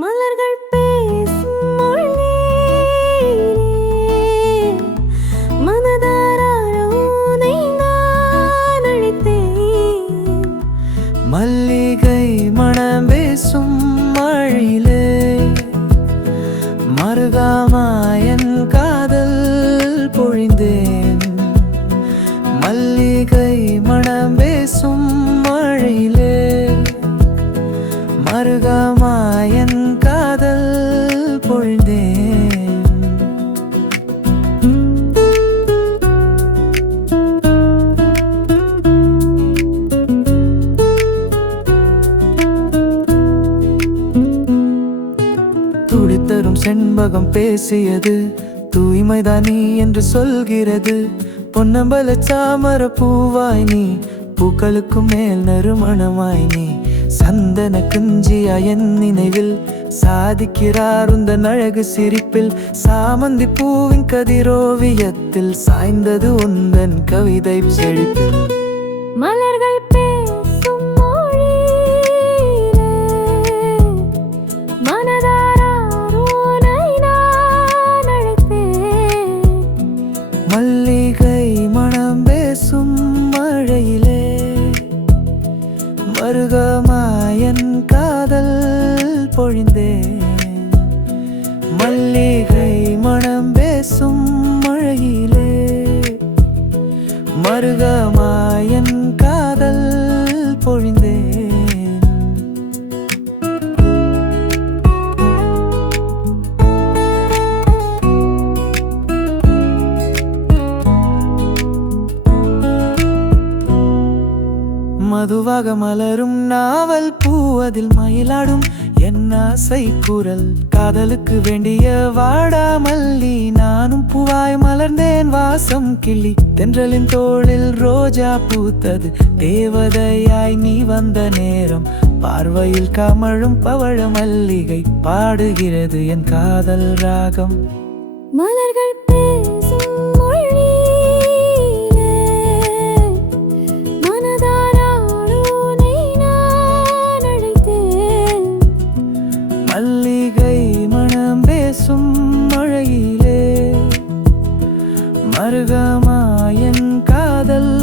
மலர்கள் பேசும் மொழியிலே மனதார உன்னை நான் அழைத்தேன். மல்லிகை மணம் பேசும் மழையிலே மருகாமாயன் காதல் பொழிந்தேன். மல்லிகை மணம் பேசும் மழையிலே மருகாமாயன் காதல் பொழிந்தேன். துடித்தரும் செண்பகம் பேசியது தூய்மைதான் நீ என்று சொல்கிறது. பொன்னம்பல சாமர பூவாய் நீ, பூக்களுக்கு மேல் நறுமணமாய் நீ. சந்தன குஞ்சியா என் நினைவில் சாதிக்கிறார் உந்தன் அழகு சிரிப்பில். சாமந்தி பூவின் கதிரோவியத்தில் சாய்ந்தது உந்தன் கவிதை செழிப்பில். மலர்கள் பேசும் மொழியிலே மனதார உன்னை நான் அழைத்தேன். மல்லிகை மணம் பேசும் மழையிலே மருகமாயன் காதல் பொழிந்தேன். மல்லிகை மணம் பேசும் மழையிலே மருகமாயன் காதல் பொழிந்தேன். மதுவாக மலரும் நாவல் பூவதில் மயிலாடும் என் ஆசை குரல். காதலுக்கு வேண்டிய வாடாமல்லி நானும் பூவாய் மலர்ந்தேன் வாசம் கிள்ளி. தென்றலின் தோளில் ரோஜா பூத்தது தேவதையாய் நீ வந்த நேரம். பார்வையில் கமழும் பவழ மல்லிகை பாடுகிறது என் காதல் ராகம். மலர்கள் பேசும் மொழியிலே மனதார உன்னை நான் அழைத்தேன். மல்லிகை மணம் பேசும் மழையிலே மருகமாயன் காதல்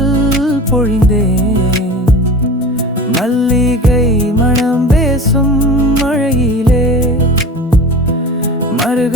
பொழிந்தேன். மல்லிகை மணம் பேசும் மழையிலே மருக